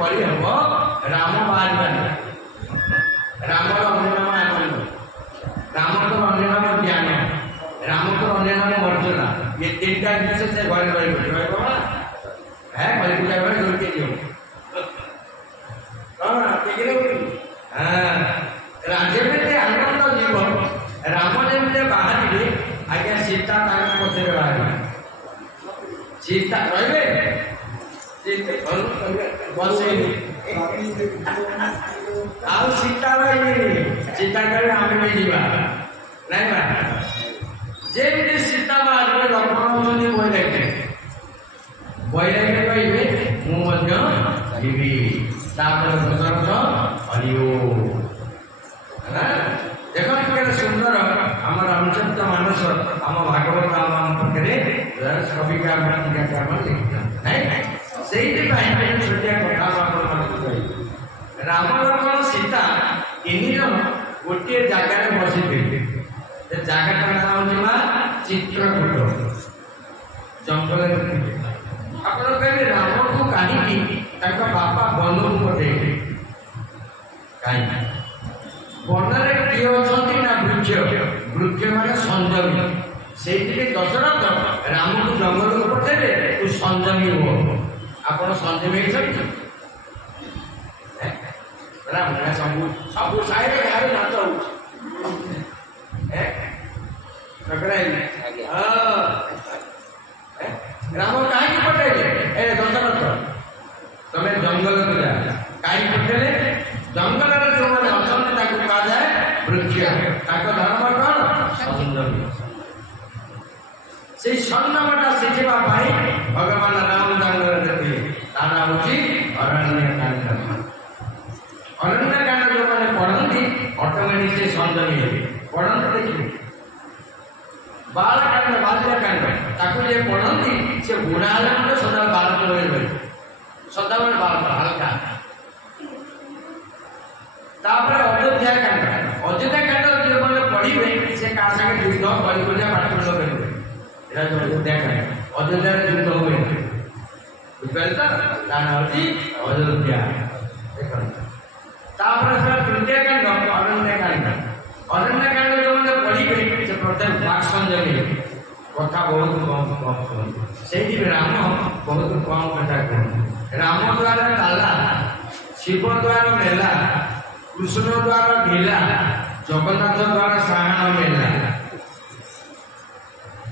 କରିହେବ ରାମ ବାହାରିବାନି। ରାମର ଅନ୍ୟ ନାମ ଆନନ୍ଦ, ରାମଙ୍କର ଅନ୍ୟ ନାମ ଜ୍ଞାନ, ରାମଙ୍କର ଅନ୍ୟ ନାମ ମର୍ଜନା। ଏ ତିନିଟା ଜିନିଷ ସେ ଘରେ ରହିବ ନା হ্যাঁ পূজা করে ধরতে দিও রাজ্যে আনন্দ জীব রাম যেমনি বাহারে আজ্ঞা সীতা তার পথরে বাহারে সীতা রহবে বসেনি ଆଉ ସୀତା ରହିବେନି। ସୀତା କହିଲେ ଆମେ ବି ଯିବା ନାଇଁ ବା ଯେମିତି ସୀତା ବାହାରିଲେ ଲକ୍ଷ୍ମଣ ହଉଛନ୍ତି ବୈରାଗ୍ୟ। ବୈରାଗ୍ୟ କହିବେ ମୁଁ ମଧ୍ୟ ଯିବି। ତାପରେ ଦଶରଥ ହରିଓ ଦେଖନ୍ତୁ କେତେ ସୁନ୍ଦର ଆମ ରାମଚରିତ ମାନସ ଆମ ଭାଗବତ ଆମ ପାଖରେ କବିକା ଲେଖିଛନ୍ତି ନାଇଁ। ସେଇଥିପାଇଁ ଛୋଟିଆ କଥା ଆପଣମାନଙ୍କୁ କହିବି। ରାମ ଲକ୍ଷ୍ମଣ ସୀତା ତିନି ଜଣ ଗୋଟିଏ ଜାଗାରେ ବସିଥିଲେ। ସେ ଜାଗାଟା ନାଁ ହେଉଛି ମା ଚିତ୍ରକୂଟ ଜଙ୍ଗଲରେ ଥିଲେ। ଆପଣ କହିବେ ରାମକୁ କାହିଁକି ତାଙ୍କ ବାପା ବନକୁ ପଠେଇଲେ? କାହିଁକି? ବନରେ କିଏ ଅଛନ୍ତି ନା ବୃକ୍ଷ, ବୃକ୍ଷ ମାନେ ସଂଯମୀ। ସେଇଥିରେ ଦଶରଥ ରାମକୁ ଜଙ୍ଗଲକୁ ପଠେଇଲେ ତୁ ସଂଯମୀ ହୁଅ। ଆପଣ ସଂଯମୀ ହେଇଛନ୍ତି? ସବୁ ସବୁ ସାହିରେ ଗାଁରେ ନାଚ ହଉଛି। ରାମ କାହିଁକି ପଠେଇଲେ? ଏ ଦଶରଥ ତମେ ଜଙ୍ଗଲକୁ ଯା। କାହିଁକି ପଠେଇଲେ? ଜଙ୍ଗଲରେ ଯୋଉମାନେ ଅଛନ୍ତି ତାକୁ କୁହାଯାଏ ବୃକ୍ଷ। ତାଙ୍କ ଧର୍ମ କଣ? ସଂଯମୀ। ସେଇ ସଂଯମଟା ଶିଖିବା ପାଇଁ ଭଗବାନ ରାମ ଜଙ୍ଗଲରେ ଥିଲେ। ତା ନାଁ ହଉଛି ଅରଣ୍ୟକାଣ୍ଡ। ଅରଣ୍ୟକାଣ୍ଡ ଯୋଉମାନେ ପଢନ୍ତି ଅଟୋମେଟିକ ସେ ସଂଯମୀ ହେବେ। ପଢନ୍ତୁ ଦେଖିବେ। ବାଳକାଣ୍ଡ ବାଲ୍ୟକାଣ୍ଡ ତାକୁ ଯିଏ ପଢନ୍ତି ସେ ବୁଢା ହେଲେ ମଧ୍ୟ ସଦାବେଳେ ବାଳକ ରହିବେ, ସଦାବେଳେ ବାଳକ ହାଲକା। ତାପରେ ଅଯୋଧ୍ୟା କାଣ୍ଡ, ଅଯୋଧ୍ୟା କାଣ୍ଡ ଯେଉଁମାନେ ପଢିବେ ସେ କାହା ସାଙ୍ଗେ ଯୁଦ୍ଧ କରିବନି, ପାଠପଢ କରିବେ। ଏଇଟା ଅଯୋଧ୍ୟା କାଣ୍ଡ। ଅଯୋଧ୍ୟାରେ ଯୁଦ୍ଧ ହୁଏ, ବୁଝିପାରିଲେ ତ? ତା ନାଁ ହଉଛି ଅଯୋଧ୍ୟା। ଦେଖନ୍ତୁ ତାପରେ ତୃତୀୟ କାଣ୍ଡ ଅରଣ୍ୟକାଣ୍ଡ। ଅରଣ୍ୟକାଣ୍ଡ ଯେଉଁମାନେ ପଢିବେ ସେ ପ୍ରତ୍ୟେକ ବାକ୍ ସଂଯମୀ କଥା ବହୁତ କମ୍ କମ୍ କୁହନ୍ତି। ସେଇଥିପାଇଁ ରାମ ବହୁତ କମ୍ କଥା କୁହନ୍ତି। ରାମ ଦ୍ୱାରା ତାଲା, ଶିବ ଦ୍ୱାରା ମେଲା, କୃଷ୍ଣ ଦ୍ୱାରା ଢିଲା, ଜଗନ୍ନାଥ ଦ୍ୱାରା ସାହାଣ ମେଲା।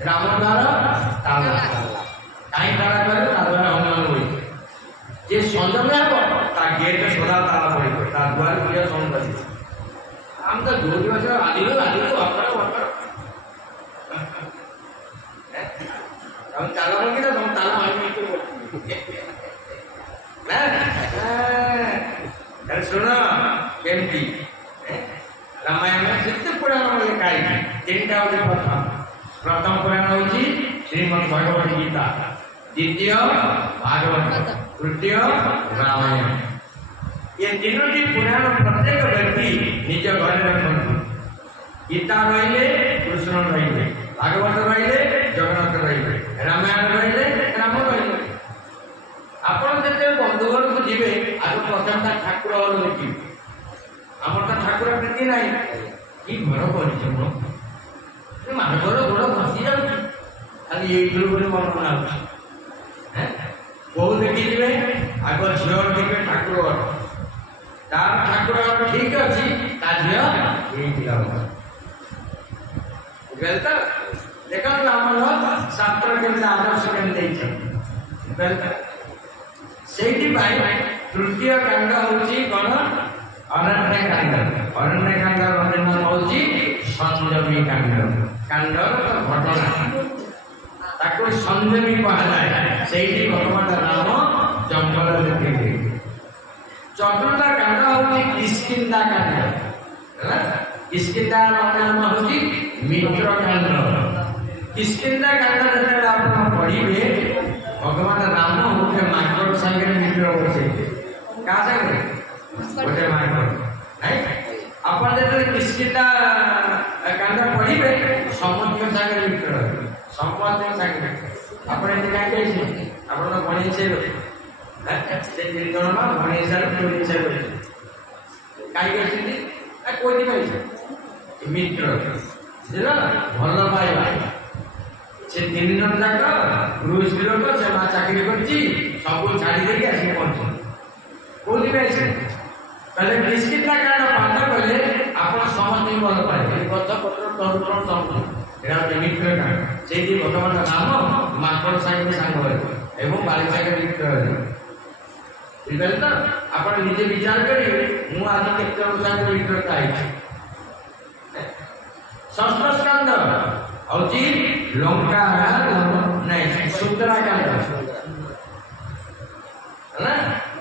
ରାମ ଦ୍ୱାରା ତାଲା। କାହିଁ ତାଲା କହିଲେ? ତା ଦ୍ୱାରା ହନୁମାନ ହୋଇଛି। ଯିଏ ସଂଯମୀ ହେବ ତା ଗେଟ୍ ସଦା ତାଲା ପଡ଼ିବ, ତା ଦ୍ୱାର ପ୍ରିୟ ସୌନ୍ଦର୍ଯ୍ୟ। ଆମେ ତ ଯୋଉ ଦିବସ ଆଦିରୁ ଅପର ତମେ ଚାଲ କି ନା ତମ ତାଲା ଶୁଣ କେମିତି ରାମାୟଣ ଯେତେ ପୁରାଣ ଲେଖା ହେଇଛି ତିନିଟା ହଉଛି ପ୍ରଥମ ପୁରାଣ ହଉଛି ଶ୍ରୀମଦ୍ ଭଗବତ ଗୀତା, ଦ୍ୱିତୀୟ ଭାଗବତ, ତୃତୀୟ ରାମାୟଣ। ଏ ତିନୋଟି ପୁରାଣ ପ୍ରତ୍ୟେକ ବ୍ୟକ୍ତି ନିଜ ଘରେ ରଖନ୍ତୁ। ଗୀତା ରହିଲେ କୃଷ୍ଣ ରହିଲେ, ଭାଗବତ ରହିଲେ ଜଗନ୍ନାଥ ରହିଲେ, ରାମାୟଣ ରହିଲେ ରାମ ରହିଲେ। ଆପଣ ଯେତେବେଳେ ବନ୍ଧୁ ଘରକୁ ଯିବେ ଆଗ ପ୍ରଥମେ ତା ଠାକୁର ଘର ଦେଖିବେ। ଆମର ତ ଠାକୁର ପ୍ରୀତି ନାହିଁ। କି ଘର କରିଛ ମାନଙ୍କର ଗୋଡ ଘଷି ଯାଉଛି, ଖାଲି ଏଇଥିରୁ ବୋଲି ମନ ବନାଉଛି। ବୋହୁ ଦେଖିଯିବେ ଆଗ ଝିଅ ଦେଖିବେ ଠାକୁର ଘର, ତାର ଠାକୁର ଘର ଠିକ ଅଛି, ତା ଝିଅ ହେଇଥିଲା। ବୁଝିପାରିଲେ ତ? ଦେଖନ୍ତୁ ଆମର ଶାସ୍ତ୍ର କେମିତି ଆଦର୍ଶ କେମିତି ଦେଇଛନ୍ତି। ସେଇଥିପାଇଁ ତୃତୀୟ କାଣ୍ଡ ହଉଛି କଣ? ଅରଣ୍ୟକାଣ୍ଡ। ଅରଣ୍ୟକାଣ୍ଡର ଅନ୍ୟ ନାମ ହଉଛି ସଂଯମୀ କାଣ୍ଡ। କାଣ୍ଡର ଘଟଣା ତାକୁ ସଂଯମୀ କୁହାଯାଏ। ସେଇଠି ଭଗବାନ ରାମ ଜଙ୍ଗଲରେ ଥିଲେ। ଚତୁର୍ଥ କାଣ୍ଡ ହଉଛି କିଷ୍କିନ୍ଧା କାଣ୍ଡ। କିଷ୍କିନ୍ଧା ନାମ ହଉଛି ମିତ୍ର କାଣ୍ଡ। କିଷ୍କିନ୍ଧା କାଣ୍ଡ ଯେତେବେଳେ ଆପଣ ପଢିବେ ଭଗବାନ ରାମ ଗୋଟେ ମାଙ୍କଡ ସାଙ୍ଗରେ ମିତ୍ର ବସେଇବେ। କାହା ସାଙ୍ଗରେ? ଗୋଟେ ମାଙ୍କଡ। ନାଇଁ ଆପଣ ଯେତେବେଳେ କିଷ୍କିନ୍ଧା କାଣ୍ଡ ପଢିବେ ସମସ୍ତଙ୍କ ସାଙ୍ଗରେ ମିତ୍ର ରହିବେ, ସମସ୍ତଙ୍କ ସାଙ୍ଗରେ। ଆପଣ ଏଠି କାହିଁକି ଯାଇଛନ୍ତି? ଆପଣ ତ ପଢେଇଛେ ସେ 3 ଜଣ ମା ଭଣେଇ ହିସାବରେ ଚୋରି ହିସାବରେ ରହିଛନ୍ତି। କାହିଁକି ଅଛନ୍ତି ନା କୋଉଥିପାଇଁ ମିତ୍ର ବୁଝିଲ ଭଲ ପାଇବା। ସେ 3 ଜଣ ଯାକ ଗୃହ ସ୍ତ୍ରୀ ଲୋକ, ସେ ମା ଚାକିରି କରିଛି, ସବୁ ଛାଡ଼ି ଦେଇକି ଆସିକି ପହଞ୍ଚନ୍ତି। କୋଉଥିପାଇଁ ସେ କହିଲେ ବିସ୍କିଟ୍ଟା କାରଣ ପାଠ କଲେ ଆପଣ ସମସ୍ତଙ୍କୁ ଭଲ ପାଇବେ। ଗଛ ପତ୍ର ତରୁଣ ତରୁଣ ଏଇଟା ଗୋଟେ ମିତ୍ର କାରଣ। ସେଇଠି ବର୍ତ୍ତମାନ ରାମ ମାଙ୍କଡ଼ ସାଙ୍ଗରେ ସାଙ୍ଗ ହେବେ ଏବଂ ବାଲି ସାଙ୍ଗରେ ମିତ୍ର ହେବେ। ବୁଝିପାରିଲେ ତ? ଆପଣ ନିଜେ ବିଚାର କରିବେ ମୁଁ ଆଜି କେତେ ଜଣ ସାଙ୍ଗରେ ମିତ୍ରତା ହେଇଛି। ଷଷ୍ଠ ସ୍କନ୍ଧ ହଉଛି ଲଙ୍କା ନାଇଁ ସୁନ୍ଦରାକାଣ୍ଡ ହେଲା।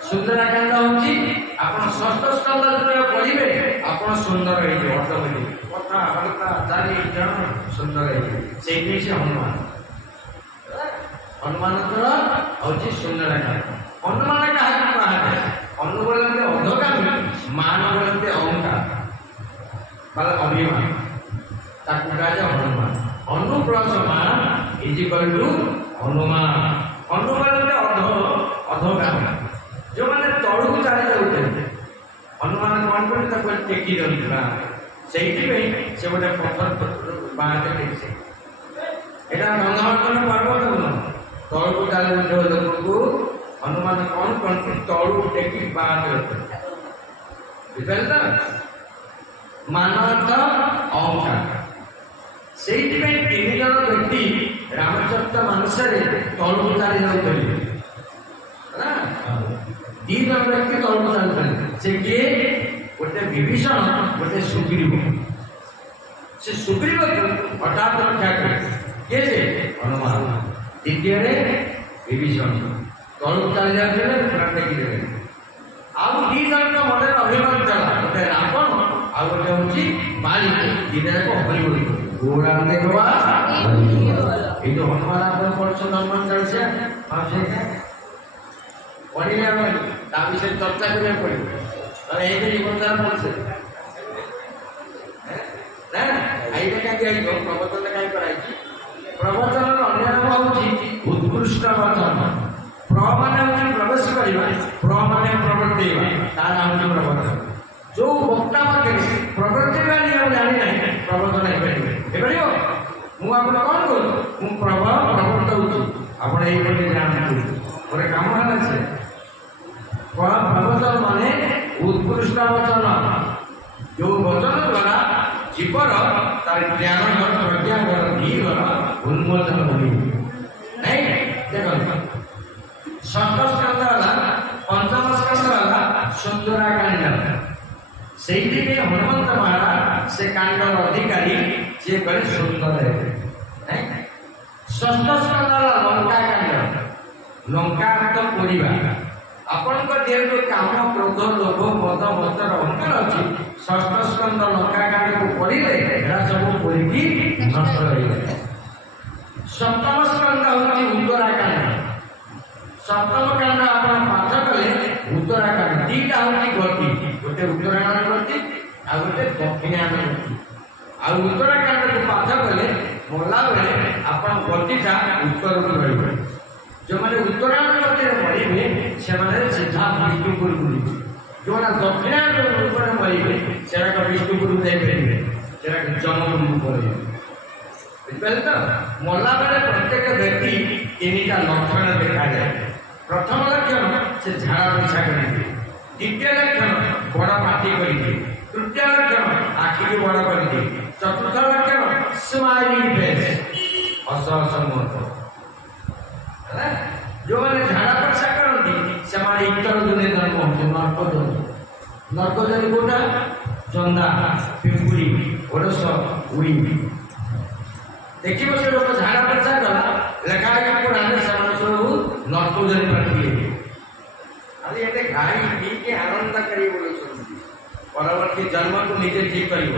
ସୁନ୍ଦରାକାଣ୍ଡ ହଉଛି ଆପଣ ଷଷ୍ଠ ସ୍କନ୍ଧ ଯେତେବେଳେ ପଢିବେ ଆପଣ ସୁନ୍ଦର ହେଇଯିବେ। ଅଟୋମେଟିକ କଥାବାର୍ତ୍ତା ଚାରିଜଣ ସୁନ୍ଦର ହେଇଯିବେ। ସେଇଠି ସେ ହନୁମାନ। ହନୁମାନଙ୍କର ହଉଛି ସୁନ୍ଦରାକାଣ୍ଡ। ହନୁମାନ କାହାକୁ କୁହାଯାଏ? ହନୁ ବୋଲନ୍ତି ଅଧୋଗାମୀ, ମାନ ବୋଲନ୍ତି ଅହଂକାର ବା ଅଭିମାନ, ତାକୁ କୁହାଯାଏ ହନୁମାନ। ହନୁ ପ୍ଲସ ମାନ ଇଜ ଇକ୍ୱାଲ ଟୁ ହନୁମାନ। ହନୁ ବୋଲନ୍ତି ଅଧୋଗାମୀ, ଯୋଉମାନେ ତଳକୁ ଚାଲି ଯାଉଛନ୍ତି। ହନୁମାନ କଣ କରେ ତାକୁ ଟେକି ଦିଅନ୍ତି ନା, ସେଇଥିପାଇଁ ସେ ଗୋଟେ ପଥର ବାହାରେ ଟେକିছে। ଏଇଟା ଗନ୍ଧମାର୍ଦ୍ଦନ ପର୍ବତ ନୁହଁ, ତଳକୁ ଚାଲି ଯାଉଥିବା ଲୋକକୁ ହନୁମାନ କଣ କରନ୍ତି? ତଳକୁ ଟେକି ବାହାରେ ରଖନ୍ତି। ବୁଝିପାରିଲେ? ମାନ ଅର୍ଥ ଅହଂକାର। ସେଇଥିପାଇଁ 3 ଜଣ ବ୍ୟକ୍ତି ରାମଚରିତ ମାନସରେ ତଳକୁ ଚାଲି ଯାଉଥିଲେ। 2 ଜଣ ବ୍ୟକ୍ତି ତଳକୁ ଚାଲୁଥିଲେ। ସେ କିଏ? ଗୋଟେ ବିଭୀଷଣ, ଗୋଟେ ସୁଗ୍ରୀବ। ସେ ସୁଗ୍ରୀବକୁ ହଠାତ୍ ରକ୍ଷା କଲେ। କିଏ ସେ? ହନୁମାନ। ଦ୍ୱିତୀୟରେ ବିଭୀଷଣ ତଳକୁ ଚାଲି ଯାଉଥିଲେ, ପୁରା ଟେକିଦେଲେ। ଆଉ 2 ଜଣଙ୍କ ମନରେ ଅଭିମାନ ଥିଲା, ଗୋଟେ ରାବଣ ଆଉ ଗୋଟେ ହଉଛି ବାଲି। 2ଟା ଯାକ ହରିବୋଲ ଗୌରାଙ୍ଗ ଗୋଆ। ଏଇ ଯୋଉ ହନୁମାନ ଆପଣ ପଢୁଛନ୍ତି ହନୁମାନ ଚାଳିଶା ପଢିଲେ ଆମେ ତା ବିଷୟରେ ଚର୍ଚ୍ଚା କରିବାକୁ ପଡିବ। ତାହେଲେ ଏଇଟା ଜୀବନଧାରା ପଡୁছে ନା ଏଇଟା କାହିଁକି ହେଇଯିବ? ପ୍ରବଚନ କାହିଁକି କରାଯାଇଛି? ପ୍ରବଚନର ଅନ୍ୟ ନାମ ହଉଛି ଉତ୍କୃଷ୍ଟ ବଚନ। ପ୍ର ମାନେ ହଉଛି ପ୍ରବେଶ କରିବା, ପ୍ର ମାନେ ପ୍ରବର୍ତ୍ତେଇବା, ତା ନାମ ହଉଛି ପ୍ରବଚନ। ଯୋଉ ବକ୍ତା ପାଖରେ ପ୍ରବର୍ତ୍ତେଇବା ନିୟମ ଜାଣି ନାହିଁ ପ୍ରବଚନ ହେଇପାରିବ। ହେଇପାରିବ? ମୁଁ ଆପଣ କଣ କରୁ? ମୁଁ ପ୍ରବର୍ତ୍ତଉଛି, ଆପଣ ଏଇପରି ଜାଣନ୍ତୁ। ଗୋଟେ କାମ ହେଲା ସେ ପ୍ରବଚନ ମାନେ ଉତ୍କୃଷ୍ଟ ବଚନ, ଯୋଉ ବଚନ ଦ୍ୱାରା ଜୀବର ତାର ଜ୍ଞାନର ପ୍ରଜ୍ଞାର ଧୀର ଉନ୍ମୋଚନ ହୁଏ। ନାଇଁ ଦେଖନ୍ତୁ, ଷଷ୍ଠ ସ୍କନ୍ଧ ହେଲା, ପଞ୍ଚମ ସ୍କନ୍ଧ ହେଲା ସୁନ୍ଦରାକାଣ୍ଡ। ସେଇଥିପାଇଁ ହନୁମନ୍ତ ମହାରାଜ ସେ କାଣ୍ଡର ଅଧିକାରୀ, ସିଏ କଲେ ସୁନ୍ଦର ହେବେ। ଷଷ୍ଠ ସ୍କନ୍ଧ ହେଲା ଲଙ୍କାକାଣ୍ଡ। ଲଙ୍କା ଅର୍ଥ ପୋଡ଼ିବା। ଆପଣଙ୍କ ଦେହରେ ଯୋଉ କାମ, କ୍ରୋଧ, ଲୋଭ, ମଦ, ମତର ଅହଂକାର ଅଛି, ଷଷ୍ଠ ସ୍କନ୍ଧ ଲଙ୍କାକାଣ୍ଡକୁ ପଢିଲେ ଏରା ସବୁ ପୋଡ଼ିକି ନଷ୍ଟ ହେଇଗଲେ। ସପ୍ତମ ସ୍କନ୍ଧ ହଉଛି ଉତ୍ତରାକାଣ୍ଡ। ସପ୍ତମ କାଣ୍ଡ ଆପଣ ପାଠ କଲେ ଉତ୍ତରାକାଣ୍ଡ। 2ଟା ହଉଛି ଗତି, ଗୋଟେ ଉତ୍ତରାୟଣ ଗତି ଆଉ ଗୋଟେ ଦକ୍ଷିଣାୟନ ଗତି। ଆଉ ଉତ୍ତରାକାଣ୍ଡକୁ ପାଠ କଲେ ମଲା ବେଳେ ଆପଣ ଗତିଟା ଉତ୍ତରକୁ ରହିବେ। ଯେଉଁମାନେ ଉତ୍ତରାୟଣ ଗତିରେ ମରିବେ ସେମାନେ ସିଧା ବିଷ୍ଣୁପୁରକୁ ଯିବେ। ଯେଉଁମାନେ ଦକ୍ଷିଣାୟନ ଉପରେ ମରିବେ ସେଟାକ ବିଷ୍ଣୁପୁରକୁ ଯାଇପାରିବେ, ସେଟାକ ଯମପୁରକୁ ପଳେଇବେ। ବୁଝିପାରିଲେ ତ? ମଲା ବେଳେ ପ୍ରତ୍ୟେକ ବ୍ୟକ୍ତି 3ଟା ଲକ୍ଷଣ ଦେଖାଯାଏ। ପ୍ରଥମ ଲକ୍ଷଣ ସେ ଝାଡ଼ା ପରିଛା କରିଦିଏ। ଦ୍ୱିତୀୟ ଲକ୍ଷଣ ବଡ଼ ପାଟି କରିଦିଏ। ତୃତୀୟ ଲକ୍ଷଣ ଆଖିକୁ ବଡ଼ କରିଦିଏ। ଚତୁର୍ଥ ଲକ୍ଷଣ ସ୍ମାଇଲିଂ ଫେସ୍, ହସ ହସ ମୁହଁ। ଯୋଉମାନେ ଝାଡ଼ା ପରିଛା କରନ୍ତି ସେମାନେ ଇତର ଦୁନିଆ ଜନ୍ମ ହଉଛନ୍ତି, ନର୍କଜନୀ। ନର୍କଜନୀ କୋଉଟା? ଜନ୍ଦା, ପିମ୍ପୁଡ଼ି, ଓଡ଼ଶ, ଉଇ। ଦେଖିବ ସେ ଲୋକ ଝାଡ଼ା ପରିଛା କଲା, ଲେଖା ହେଇକି ପୁରାଣରେ ସେମାନେ ସବୁ ନର୍କଜନୀ ପାଠି। ଆଜି ଏତେ ଖାଇ ପିଇକି ଆନନ୍ଦ କରି ବୋଲୁଛନ୍ତି, ପରବର୍ତ୍ତୀ ଜନ୍ମକୁ ନିଜେ ଠିକ କରିବ।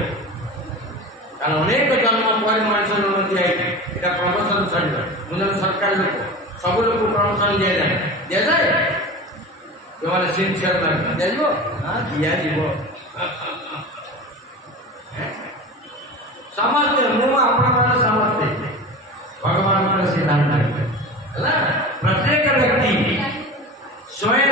କାରଣ ଅନେକ ଜନ୍ମ ପରେ ମଣିଷର ଉନ୍ନତି ହେଇଛି। ଏଇଟା ପ୍ରମୋଶନ ସରିବ। ମୁଁ ଜଣେ ସରକାରୀ ଲୋକ, ସବୁ ଲୋକ ପ୍ରମୋଶନ ଦିଆଯାଏ। ଯୋଉମାନେ ସିନସିୟର ଦିଆଯିବ, ଦିଆଯିବ। ସମସ୍ତେ, ମୁଁ ଆପଣମାନେ ସମସ୍ତେ ଭଗବାନଙ୍କର ସିଦ୍ଧାନ୍ତ ହେଲା। ପ୍ରତ୍ୟେକ ବ୍ୟକ୍ତି ସ୍ୱୟଂ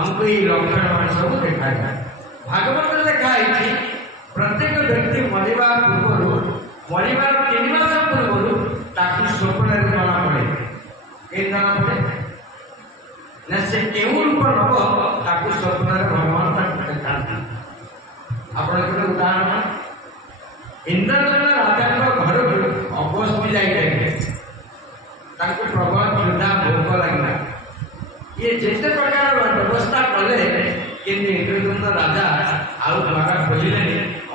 हमको ये लक्षण मान सब देखा जाए। भागवत लिखा है प्रत्येक व्यक्ति मरिबा पूर्व मरिबार 3 मास पूर्व ताकि स्वप्न जना पड़े के जना पड़े ना से केउ रूप नब ताकि स्वप्न भगवान तक देखा। आपण के उदाहरण इंद्रदेव राजा घर अगस्त जाए प्रबल क्षुधा भोक लगे ये जिते प्रकार व्यवस्था कले कि इंद्रदेव राजा आउ द्वारा खोजिले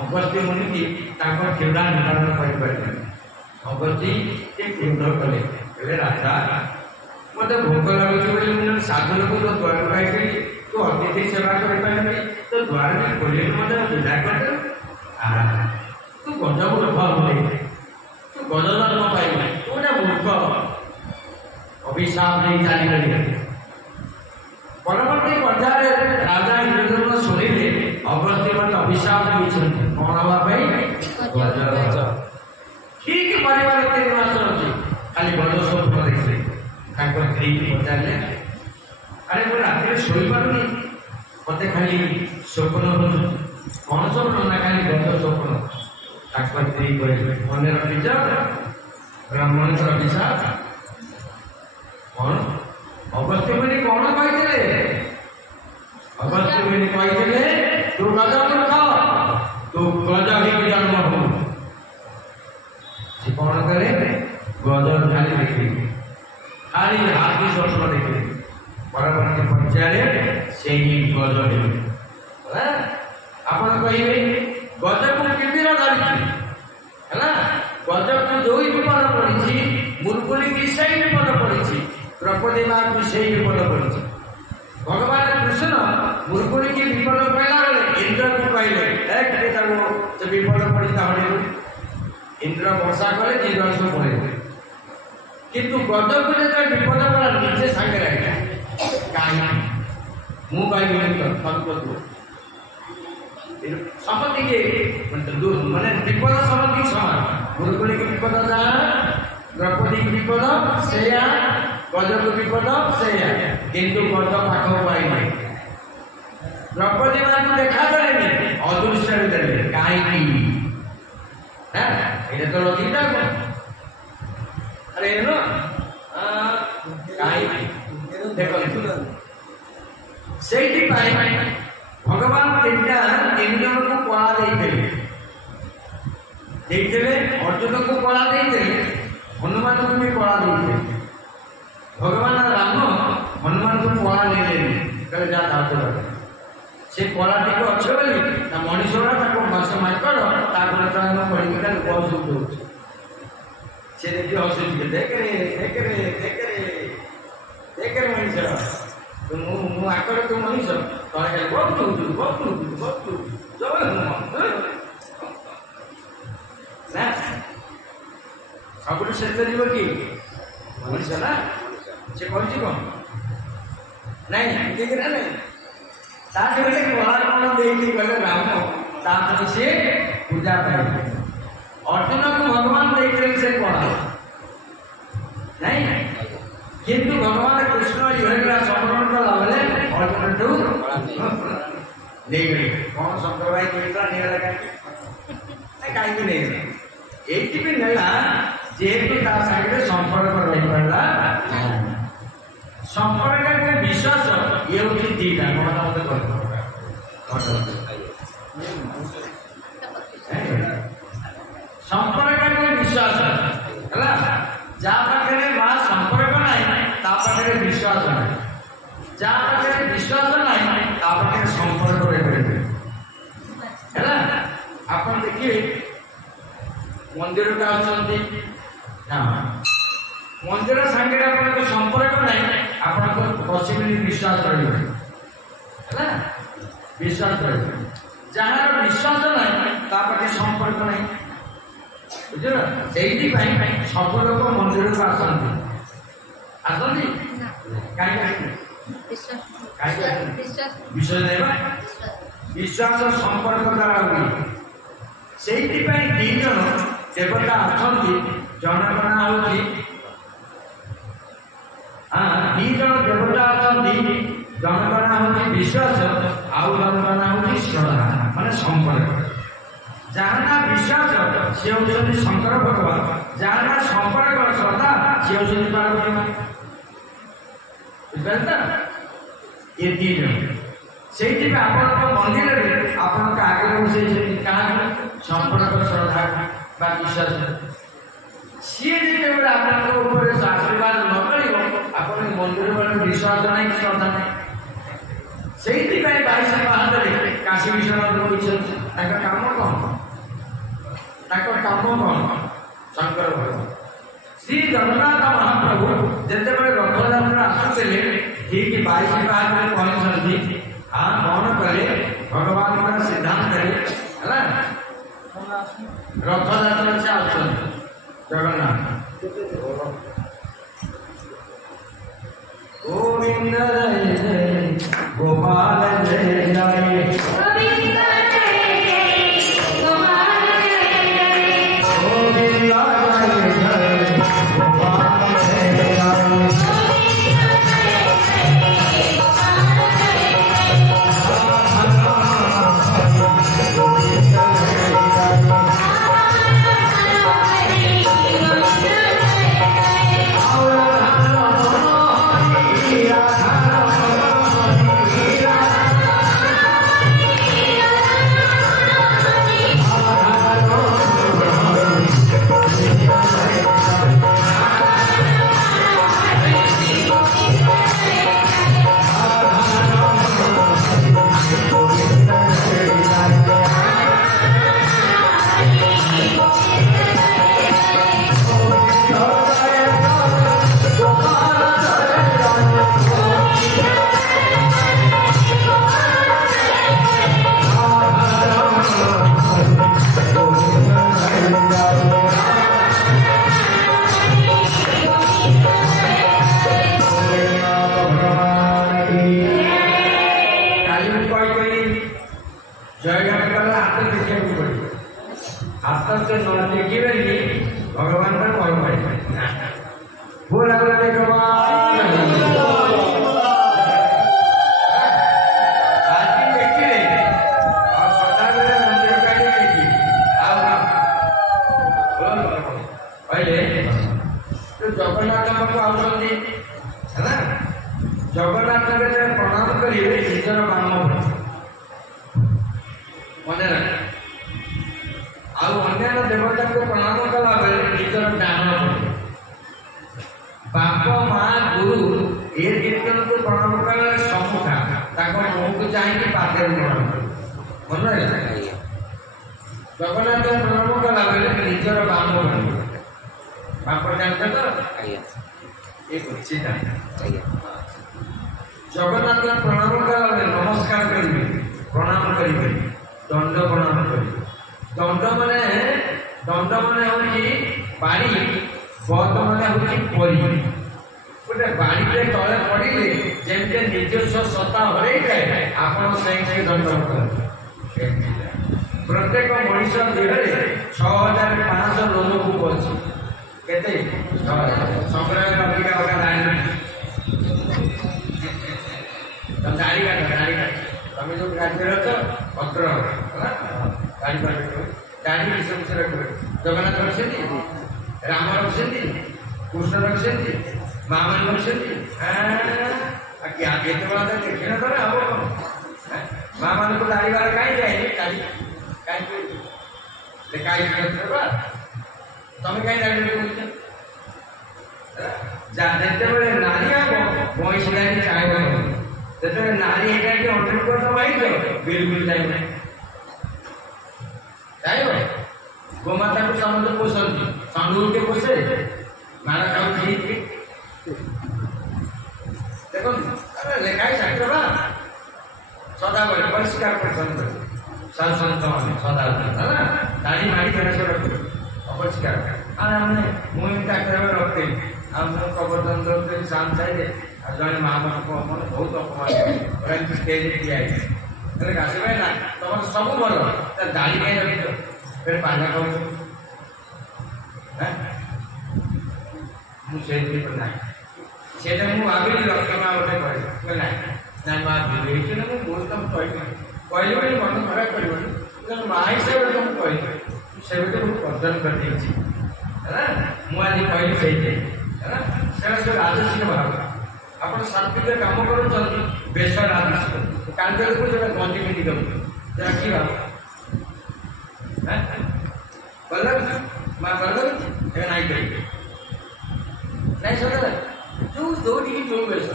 अगस्त्य मुनि की क्षुधा निवारण कर अगस्ती क्रोध कले राजा मत भोक लगे साधु लोग तो द्वार पाई तो अतिथि सेवा कर तो द्वार में खोले मत विदा कर तू गजब भाव तू गजदान पाई तू मूर्ख अभिशाप नहीं चली गई। परवर्ती पर्याय राजा इंद्रदेव शुणिले अगस्त्य मत अभिशाप कौन हवा ठीक परिवार 3 मास अच्छी खाली गज स्वप्न देखिए स्त्री पचारे अरे मैं रात शोई पार्नी मत खाली स्वप्न कौन स्वप्न ना खाली गज स्वप्न स्त्री कहे मन रखीच ब्राह्मण अभिशाप कौन अगस्त्य मुनि कौन कही अगस्त्य मुनि कही तू गज मूर्ख तू गज ही जन्म हो कौन करे गज खाली देखी खाली हाथी स्वप्न देखी परवर्ती पर्याय से ही गज आप कहे गज को किमिर धरी है गज को जो विपद पड़ी मुरकुली की सही विपद पड़ी द्रौपदी माँ को सही विपद पड़ी भगवान कृष्ण मुरकुली की विपद पड़ा इंद्र को कहले विपद पड़ी इंद्र वर्षा कले दिवस पड़े किंतु गज को जो विपद पड़ा निजे सागे कहीं मुझे समति के माने विपद समति समान गुरुकुल की विपद जहाँ द्रौपदी की विपद से गज को विपद से किंतु गज पाख पाई द्रौपदी माँ को देखा जाए अदृश्य देले कहीं ये तो लजिक अरे नो कहीं देखो से भगवान 3टा इंद्र को कला देते अर्जुन को कला देते हनुमान को भी कला देते भगवान राम हनुमान को कला ले जा दात से कला टी अच्छे बोली मनीषरा मास माकर से देखिए हसुची देख रे मनीष तू आकर तू मनीष सब शेष जीव कि मनीष ना से कौन कौन नहीं ठीक है नहीं कला कौन देखिए कहले राम से पूजा पाई अर्जुन को भगवान देखते से कला नहीं किंतु भगवान कृष्ण योगिरा समर्पण कला बेले अर्जुन ठू नहीं गई कौन शंकर भाई नहीं लगा कहीं नहीं ये भी नेला जेहेतु संपर्क रही पारा संपर्क को विश्वास ये हूँ दीटा संपर्क को विश्वास है जहाँ पाखे माँ संपर्क ना विश्वास ना जहाँ पाखे विश्वास ना संपर्क है आप देखिए मंदिर का मंदिर सांगे आप संपर्क ना आप पश्चिमी विश्वास रहा विश्वास रहा जहाँ विश्वास ना संपर्क ना बुझल से सब लोग मंदिर को आसती विश्वास विश्वास संपर्क द्वारा हुए से दी जन देवता अच्छा जनक ना हूँ दी जन देवता अच्छा जनक ना हूँ विश्वास आउ धर्म ना हूँ श्रद्धा मान संपर्क जहाँ ना विश्वास सी हूँ शंकर भगवान जहाँ ना संपर्क श्रद्धा सी हूँ पार्वती माँ बुझे ये तीन से मंदिर में आप आगे बसे क्या संपर्क श्रद्धा विश्वास सी जो आप आशीर्वाद न कर मंदिर वाले विश्वास नहीं श्रद्धा नहीं से 22 पाहाड़ काशी विश्वनाथ काम कौन काम कौन शंकर भगवान श्री जगन्नाथ महाप्रभु जिते रथ यात्रा आसुले ठीक 22 पाहाड़ पहुंचती हाँ कौन कले भगवान मान सिद्धांत है रथ यात्रा से आस जगन्नाथ गोविंद जय जय गोपाल जय जय गोविंद जय जय गोपाल जय जय गोविंद जय जय गोपाल जय जय भगवान पर कॉल बोला जगन्नाथ आसती है जगन्नाथ प्रणाम करेंगे निजर काम मन अन्य देवता को प्रणाम कला बेले निजर डाण बाप माँ गुरु ये तीन को प्रणाम कला सम्मुखा मुह को चाहिए पाखे प्रणाम मन जगन्नाथ प्रणाम कला बेले निजर बाम बाप जानते तो ये जगन्नाथ प्रणाम कला बेले नमस्कार करेंगे प्रणाम करेंगे दंड प्रणाम करेंगे दंड माने हूँ बाड़ी बहुत माने हूँ परी गोटे बाड़ी तले पड़े जमी निजस्व सत्ता हर जाए आप दंड प्रत्येक मनीष देह 6500 लोमकूप अच्छी केते संग्रह अधिका दाढ़ी काट तुम जो राज्य पत्र दाढ़ी दाढ़ी विषय जगन्नाथ रखी राम रखी कृष्ण रखी माँ मान रखी क्या देखने हम माँ मान को दाढ़ी वाला कहीं जाए तुम कहीं दाढ़ी जिते नारी हम भैंस दाढ़ी चाहे जिते नारी ये अंडर कर बिल्कुल चाहिए चाहिए गोमाता को समझ पोषती संडूल के पोषे मारा खाऊ देखो लेखाई शास्त्र सदा बेले परिष्कार परिच्छन्न संत सदा है दाढ़ी माड़ी अपरिष्कार मुझे रखते प्रवर्तन शांत चाहिए जड़े माँ मान मन बहुत अपमान स्टेज ठिया आसवे ना तुम सब भल दाढ़ी कहीं रख फिर पाना खाऊ मुझे ना भाविली लक्ष्मी माँ गोटे कहे ना ନା ମା ଏଇଠି ନା ମୁଁ ବହୁତ ତମକୁ କହିବି କହିଲି ବୋଲି ମନ ଖରାପ କରିବନି ମା ହିସାବରେ ତମକୁ କହିଲି ସେମିତି ମୁଁ ବର୍ଜନ କରିଦେଇଛି ହେଲା। ମୁଁ ଆଜି କହିଲି ସେଇଠି ହେଲା ସେଟା ସବୁ ରାଜସିକ ଭାବ। ଆପଣ ଶାନ୍ତିରେ କାମ କରୁଛନ୍ତି ବେଶ ରାଜସିକ କାଲି ବେଳକୁ ସେଟା ଗଞ୍ଜି ପିନ୍ଧି ଯାଉଛି ସେଟା କି ଭାବ ଭଲ ଲାଗୁଛି ମା ଭଲ ଲାଗୁଛି ଏବେ ନାଇଁ କହିବି ନାଇଁ ସତ ଯୋଉଠିକି ଯୋଉ ବେଶ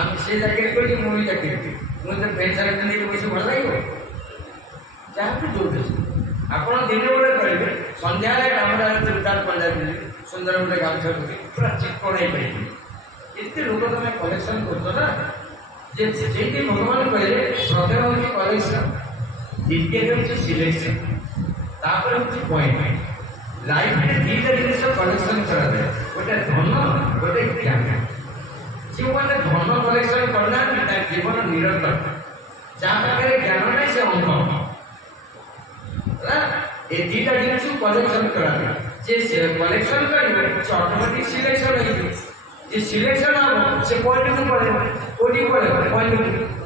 ଆମେ ସେ ଚାକିରି କରିଛି ମୁଁ ବି ଚାକିରି କରିବି ମୁଁ ତ ପେନ୍ସାର ପିନ୍ଧିକି ବସି ଭଲ ଲାଗିବ ଯାହାକୁ ଯୋଉ ବେଶ ଆପଣ ଦିନେ ବେଳେ କରିବେ ସନ୍ଧ୍ୟାରେ କାମରେ ଚୁଡ଼ିଦାର ପଞ୍ଜାବୀ ସୁନ୍ଦର ଗୋଟେ ଗାମୁଛା ପୁରା ଚିକ୍କଣ ହେଇପାରିବେ। ଏତେ ଲୋକ ତମେ କଲେକ୍ସନ କରୁଛ ନା ଯେ ଯେମିତି ଭଗବାନ କହିଲେ ପ୍ରଥମେ ହଉଛି କଲେକ୍ସନ ଦ୍ୱିତୀୟ ହଉଛି ସିଲେକ୍ସନ ତାପରେ ହଉଛି ପଏଣ୍ଟ। ଲାଇଫରେ ଦିଟା ଜିନିଷ କଲେକ୍ସନ କରାଯାଏ ଗୋଟେ ଧନ ଗୋଟେ ଜ୍ଞାନ। ଯେଉଁମାନେ ଧନ କଲେକ୍ସନ କରିନାହାନ୍ତି ତା ଜୀବନ ନିରନ୍ତର ଯାହା ପାଖରେ ଜ୍ଞାନ ନାହିଁ ସେ ଅନ୍ଧ ଏ ଦିଟା ଜିନିଷ କଲେକ୍ସନ କରାଯାଏ। ଯେ କଲେକ୍ସନ କରିବେ ସେ ଅଟୋମେଟିକ ସିଲେକ୍ସନ ହେଇଯିବ ଯେ ସିଲେକ୍ସନ ହବ ସେ ପଏଣ୍ଟକୁ ପଳେଇବ କୋଉଠିକି ପଳେଇବ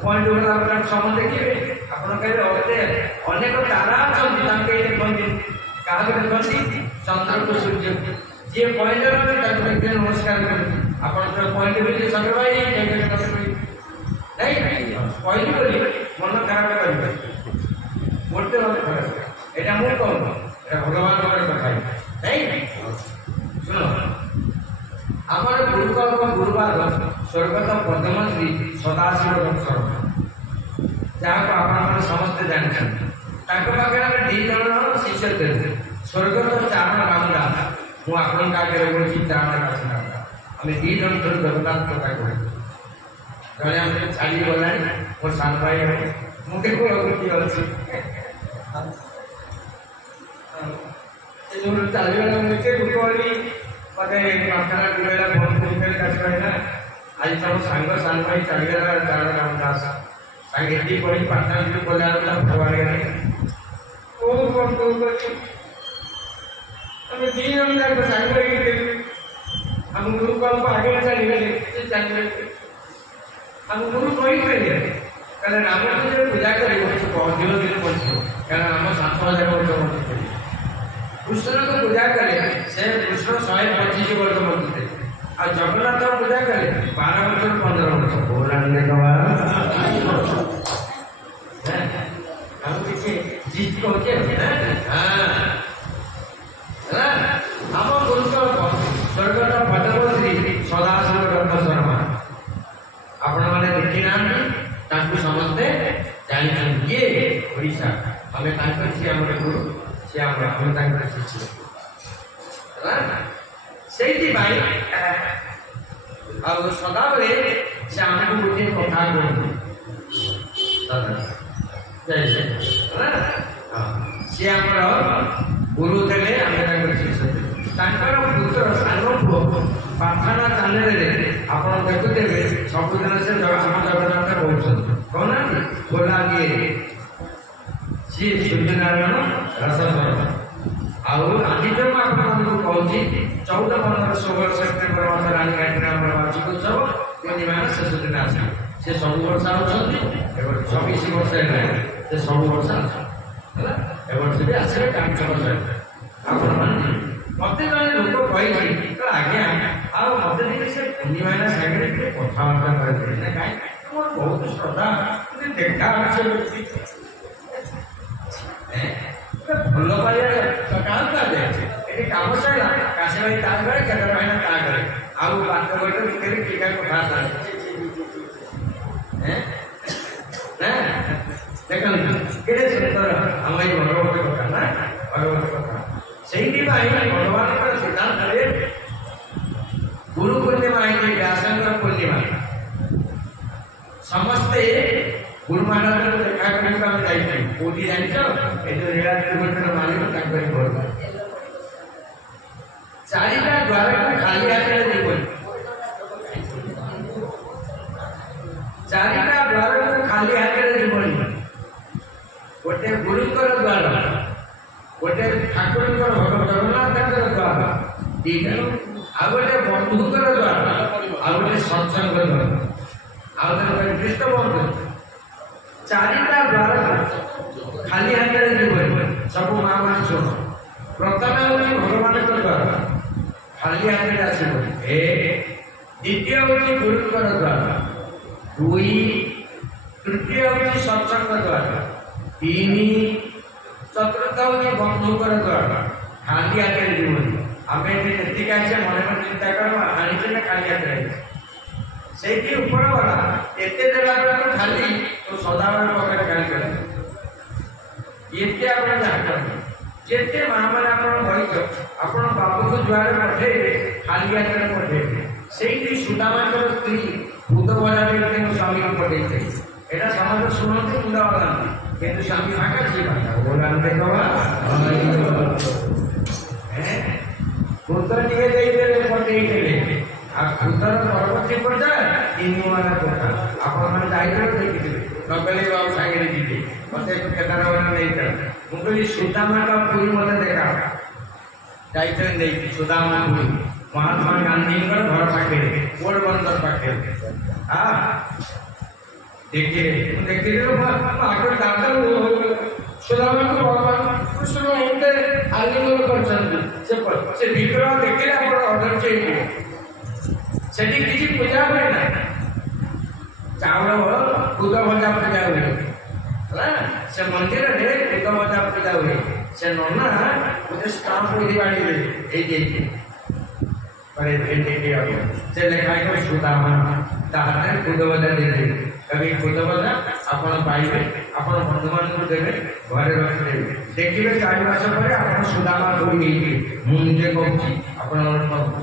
ପଏଣ୍ଟ ଗଲା ପରେ ସମସ୍ତେ ଦେଖିବେ ଆପଣ କହିବେ ଅନେକ ତାରା ଅଛନ୍ତି ତାଙ୍କେ ଏଇଠି କହନ୍ତି କାହାକୁ ଦେଖନ୍ତି ଚନ୍ଦ୍ରକୁ ସୂର୍ଯ୍ୟକୁ ଯିଏ ପଏଣ୍ଟ ରହେ ତାକୁ ଦେଖି ନମସ୍କାର କରନ୍ତି ଆପଣଙ୍କର ପଏଣ୍ଟ ବୋଲି ସଙ୍ଗେ ଭାଇ ନାଇଁ କହିଲି ବୋଲି ମନ ଖରାପ କରିବେ ଗୋଟେ ଖରାପ এটা ମୁଁ କହୁନ এটা ଭଗବାନଙ୍କର କଥା ନାଇଁ ଶୁଣ ଆମର ଗୁରୁକଳ୍ପ ଗୁରୁବାର ସ୍ୱର୍ଗତ ପଦ୍ମଶ୍ରୀ ସଦାଶିବ ଶର୍ମା ଯାହାକୁ ଆପଣମାନେ ସମସ୍ତେ ଜାଣିଛନ୍ତି ତାଙ୍କ ପାଖରେ ଆମେ 2 ଜଣ ଶିଷ୍ୟ ଥିଲେ ସ୍ୱର୍ଗତ ଚାରଣ ରାମ ଦାସ ମୁଁ ଆପଣଙ୍କ ଆଗରେ କହୁଛି ଚାରଣ ରାମ ଦାସ ଆମେ 2 ଜଣ ଥର ଜଗନ୍ନାଥ କଥା କହିବୁ ଜଣେ ଆମେ ଛାଡ଼ି ଗଲାଣି ମୋର ସାନ ଭାଇ ମୁଁ ଦେଖୁ ଅଛି ଚାଲିଗଲା ଏତେ ଦୁଃଖ ହେଲି ମତେ ପ୍ରାର୍ଥନା କରିଲା ଫୋନ କରି କହିଲା ଆଜି ତମ ସାଙ୍ଗ ସାନ ଭାଇ ଚାଲିଗଲା ଚାରଣ ରାମ ଦାସ ସାଙ୍ଗେ ଏଠି ପଢି ପ୍ରାର୍ଥନା ଯଦି କଲା ଭଗବାନ ଆମେ 2 ଜଣ ଯାକ ସାଙ୍ଗ ହେଇକି ଆମ ଗୁରୁ କଳ୍ପ ଆଗରେ ଚାଲିଗଲେ ସେ ଚାଲିଗଲେ ଆମ ଗୁରୁ କହିପାରିଲେ କାରଣ ରାମଚନ୍ଦ୍ର ପୂଜା କରିବ ଦିନ ଦିନ ବଞ୍ଚିବ କାରଣ ଆମ 7,000 ବର୍ଷ ବଞ୍ଚିଥିଲେ କୃଷ୍ଣଙ୍କୁ ପୂଜା କଲେ ସେ କୃଷ୍ଣ 125 ବର୍ଷ ବଞ୍ଚିଥିଲେ ଆଉ ଜଗନ୍ନାଥ ପୂଜା କଲେ 12 ବର୍ଷରୁ 15 ବର୍ଷ ଆଉ କିଛି ଜିତ କହୁଛେ ଆମ ଗୁରୁକଳ୍ପ ସ୍ୱର୍ଗତ ପଦ୍ମଶ୍ରୀ ସଦାଶିବ ରତ୍ନ ଶର୍ମା ଆପଣମାନେ ଦେଖିନାହାନ୍ତି ତାଙ୍କୁ ସମସ୍ତେ ଜାଣିଛନ୍ତି କିଏ ଓଡ଼ିଶା ଆମେ ତାଙ୍କର ସିଏ ଆମର ଗୁରୁ ସିଏ ଆମେ ତାଙ୍କର ଶିଷ୍ୟ ସେଇଥିପାଇଁ ଆଉ ସଦାବେଳେ ସେ ଆମକୁ ଗୋଟିଏ କଥା କୁହନ୍ତି ସିଏ ଆମର ଗୁରୁ ଥିଲେ ଆମେ ତାଙ୍କର ଶିଷ୍ୟ ଥିଲେ ତାଙ୍କର ପୁତ୍ର ସାନ ପୁଅ ପ୍ରାର୍ଥନା ଚ୍ୟାନେଲରେ ଆପଣ ଦେଖୁଥିବେ ସବୁଦିନ ସେ ଆମ ଜଗନ୍ନାଥ କହୁଛନ୍ତି କହୁନାହାନ୍ତି ଖୋଲା ଦିଏ ସିଏ ସୂର୍ଯ୍ୟନାରାୟଣ ରସ ଆଉ ଆଜି ତ ମୁଁ ଆପଣମାନଙ୍କୁ କହୁଛି 14, 15, 16 ସେପ୍ଟେମ୍ବର ମାସ ରାଣୀଘାଟରେ ଆମର ବାର୍ଷିକ ଉତ୍ସବ ପୂର୍ଣ୍ଣିମାର ଶେଷ ଦିନ ଆସିବ ସେ ସବୁ ବର୍ଷ ଆସୁଛନ୍ତି ଏବେ 26 ବର୍ଷ ହେଲାଣି ସେ ସବୁ ବର୍ଷ ଆସୁଛନ୍ତି ହେଲା ଏ ବର୍ଷ ବି ଆସିବେ 5 ବର୍ଷ ଆପଣମାନେ ମତେ ଜଣେ ଲୋକ କହିଛି ଆଜ୍ଞା ଆଉ ମତେ ଟିକେ ସେ ପୂର୍ଣ୍ଣିମା ସାଙ୍ଗରେ ଟିକେ କଥାବାର୍ତ୍ତା କରିଦେଲେ ନା କାହିଁକି ମୋର ବହୁତ ଶ୍ରଦ୍ଧା ଦେଖା ଅଛି ଭଲ ପାଇବା କାହାକୁ କୁହାଯାଏ ଏଠି କାମ ସରିଲା କାଶ ଭାଇ ତା ଘରେ କେତେ ଭାଇନା ତା ଘରେ ଆଉ 5 ବର୍ଷ ଭିତରେ ଟିକା କଥା ଦେଖନ୍ତୁ କେତେ ସୁନ୍ଦର ଆମ ଏଇ ଭଗବତ କଥା ନା ଭଗବତ କଥା ସେଇଥିପାଇଁ ଭଗବାନଙ୍କର ସିଦ୍ଧାନ୍ତରେ ଗୁରୁ ପୂର୍ଣ୍ଣିମା ହେଇଛି ବ୍ୟାସଙ୍କର ପୂର୍ଣ୍ଣିମା ସମସ୍ତେ ଗୁରୁମାନଙ୍କର ଦେଖା କରିବାକୁ ଆମେ ଯାଇଥାଉ କୋଉଠି ଜାଣିଛ ଏ ଯୋଉ ନୀଳାଦ୍ରି ମାଲିକ ତାଙ୍କରି ଘର 4ଟା ଦ୍ୱାରକୁ ଖାଲି ହାତରେ ଯିବନି 4ଟା ଦ୍ୱାରକୁ ଖାଲି ହାତରେ ଯିବନି ଗୋଟେ ଗୁରୁଙ୍କର ଦ୍ୱାର ଗୋଟେ ଠାକୁରଙ୍କର ଜଗନ୍ନାଥଙ୍କର ଦ୍ୱାର 2ଟା ଆଉ ଗୋଟେ ବନ୍ଧୁଙ୍କର ଦ୍ୱାର ଆଉ ଗୋଟେ ସତ୍ସଙ୍ଗ ଦ୍ୱାର आउे दृष्ट बंधु चारिटा द्वार खाली हाथ में जीवन सब माँ मैंने शुण प्रथम हूँ भगवान द्वार खाली हाथ में आसो द्वितीय हूँ गुरुद्वार द्वार दुई तृतीय हूँ सत्संग द्वार तीन चतुर्थ हूँ बंधुकर द्वार खाली हाथ में जीवन आम ये आसे मन मन चिंता कर आनी खाली हाथ से ऊपर वाला एते देला तो खाली तो सदाबेले पकड़ गाड़ी कर ये आप जानते जिते माँ मैंने आप बहित आप बाबू को जुआर पठेबे खाली हाथ में पठेबे से सुदामा स्त्री भूत बजार स्वामी को पठे यहाँ समस्त शुणते मुंडा वाला कि स्वामी फाँका सी बोला पुत्र टे पठे भूतर परवर्ती पर्याय तीन वाला कथा आपण देखिए नगली बाबू सागे जी मत केदार नहीं मुझे सुदामा का पुरी मत देखा जाते सुदामा पुरी महात्मा गांधी घर पाखे पोरबंदर पाखे हाँ देखिए आगे दादा सुदामा को भगवान कृष्ण आलिंगन कर विग्रह देखिए आप ऑर्डर चाहिए सेठी किसी पूजा हुए ना चावल खुद भजा पूजा हुए से मंदिर में खुद भजा पूजा हुए से नना मुझे स्टाम्प बाड़ी से लिखा है सुदामा ताहते खुद भजा दे कभी खुद भजा आपण पाइबे आपण बंधु मान देवे घरे रखिदेवे देखिए 4 मास पर आपण सुदामा दूरी मुझे कहूँ आप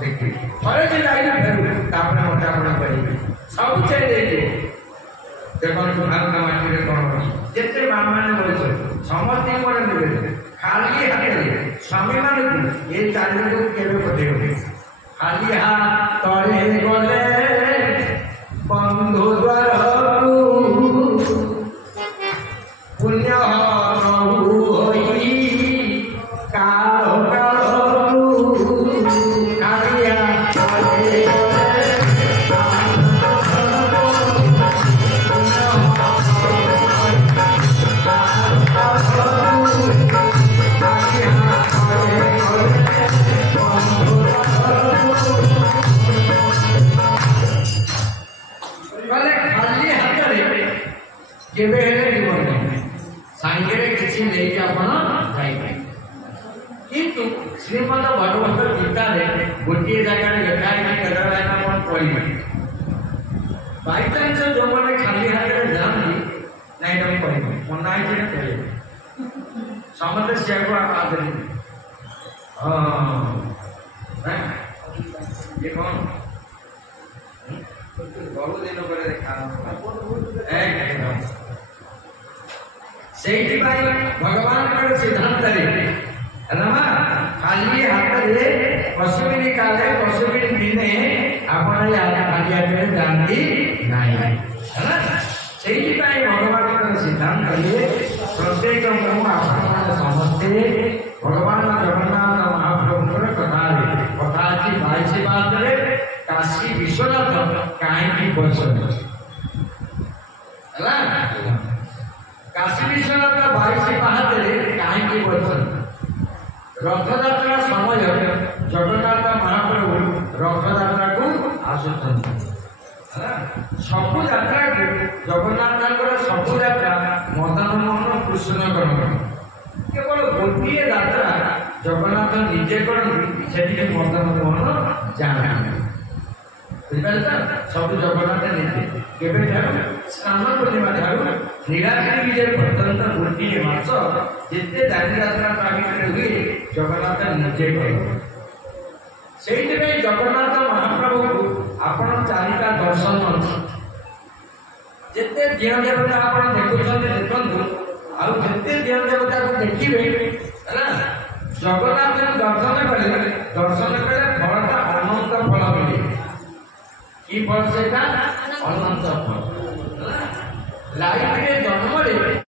देखिए थोड़े से जाइए तापने मत आप सब चेंज देखो भारत माटी में कौन जिते माँ मैंने बोल समस्त खाली हाथ स्वामी मान ये 4 दिन के पठे खाली हाथ तले गले बंधु द्वार पुण्य केवे जीवन सांगे किसी नहीं किंतु श्रीमद भगवत गीता गोटे जगह लिखा है पढ़े बाई चांस जो मैंने खाली हाथ में जाती नहीं तुम पढ़े मना पढ़े समस्त से आदरी ये कौन बहुत दिन पर देखा से भगवान सिद्धांत खाली हाथ पशुविनी काले पशुविनी दिने आप खाली हाथ में जाती नहीं से भगवान सिद्धांत प्रत्येक समस्ते भगवान जगन्नाथ महाप्रभु कथा कथा अच्छी 22 बात काशी विश्वनाथ कहीं बस काशी विश्वनाथ 22 पाहाते कहीं बस रथयात्रा समय जगन्नाथ महाप्रभु रथयात्रा को आसुन सबू यात्रा को जगन्नाथ सबू यात्रा मदन मोहन कृष्ण केवल गोटे यात्रा जगन्नाथ निजे करती से मदन मोहन जाना सब जगन्नाथ निजे केवे स्नान पूर्णिमा ठार नीलाद्रि विजय पर्यंत गोटे मास जिते दांडी यात्रा भितर हुए जगन्नाथ निजे से जगन्नाथ महाप्रभु को आपण 4टा दर्शन जिते दिय देवता आप देखुं आते दिय देवता को देखिए जगन्नाथ दर्शन कले फलटा अनंत फल मिले कि फल से अनंत फल लाइफ